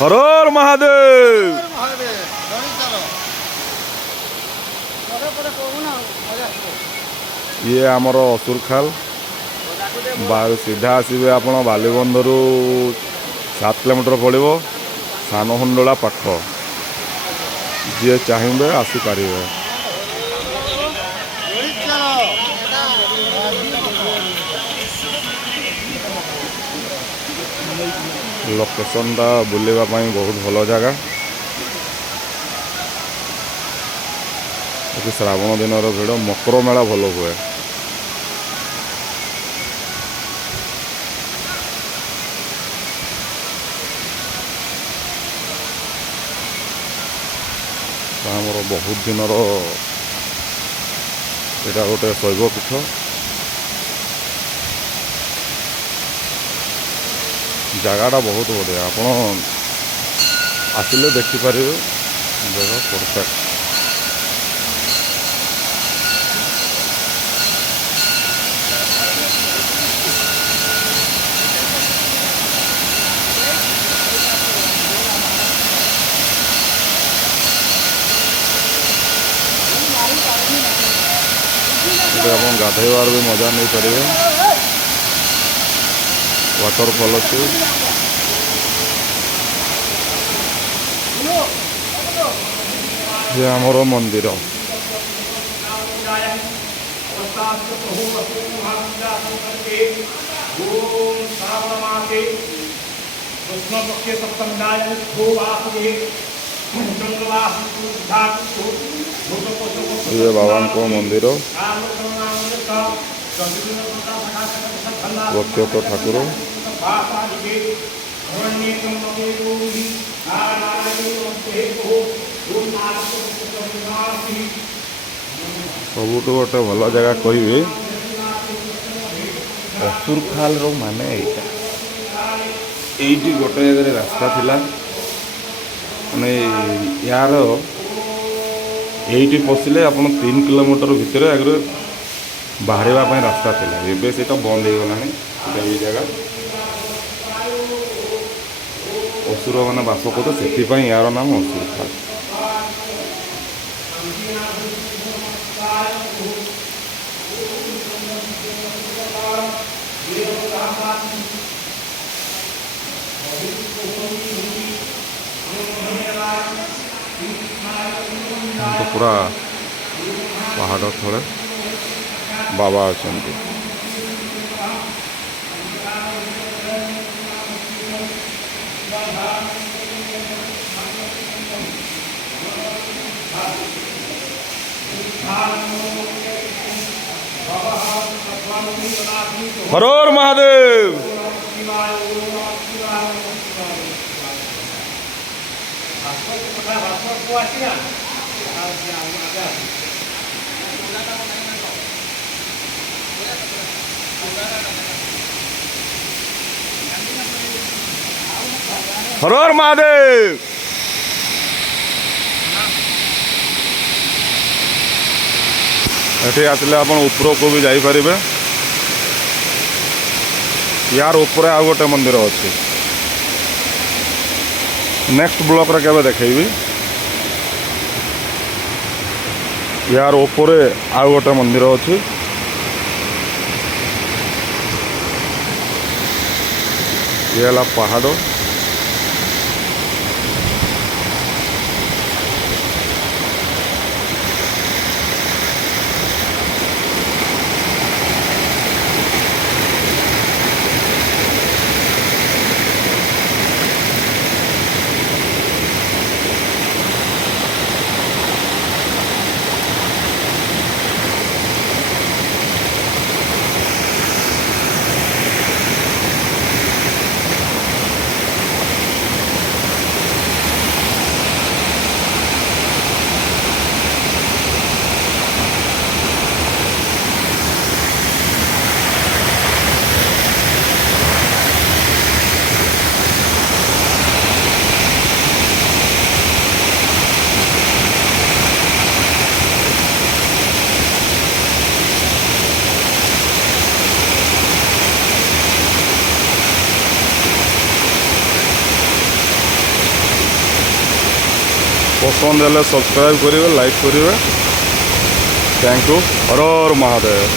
हर हर महादेव। ये आमर असुर खाल सीधा आसवे आप बालीबंधर 7 किलोमीटर पड़ो सान हुंडला पाख जी चाहिए आसीपर। लोकेशन टा बुलवाई बहुत भल जगह। श्रावण दिन भिड़ मकर मेला भल हुए। आमर बहुत दिन यहाँ गोटे शैवपीठ जगाटा बहुत बढ़िया आप आसिले देखिपारे जगह परफेक्ट। आप गाधेबार भी मजा नहीं पारे। वाटरफॉल अच्छे ये आमर मंदिर। ये बाबा को मंदिर प्रख्यात ठाकुर सबुठ गोटे भल जगह कह असुर खाल मान ये गोटे जगह रास्ता थिला माने यार ये पशिले आप 3 किलोमीटर भितर आगे बाहर रास्ता थिला एबे से बंद हो गला जगह असुर मैंने बास करते से यार नाम असुर खाल। तो पूरा पहाड़ थोड़े बाबा अच्छा। हर हर महादेव। हर हर महादेव। ये आसले आप ऊपर को भी जापर। यार ऊपर आ गोटे मंदिर अच्छे नेक्स्ट ब्लॉक रे केबे देखेबी। यार ऊपर आ गोटे मंदिर अच्छे ये पहाड़। पसंद है सब्सक्राइब करेंगे, लाइक करेंगे। Thank you. Her her Mahadev.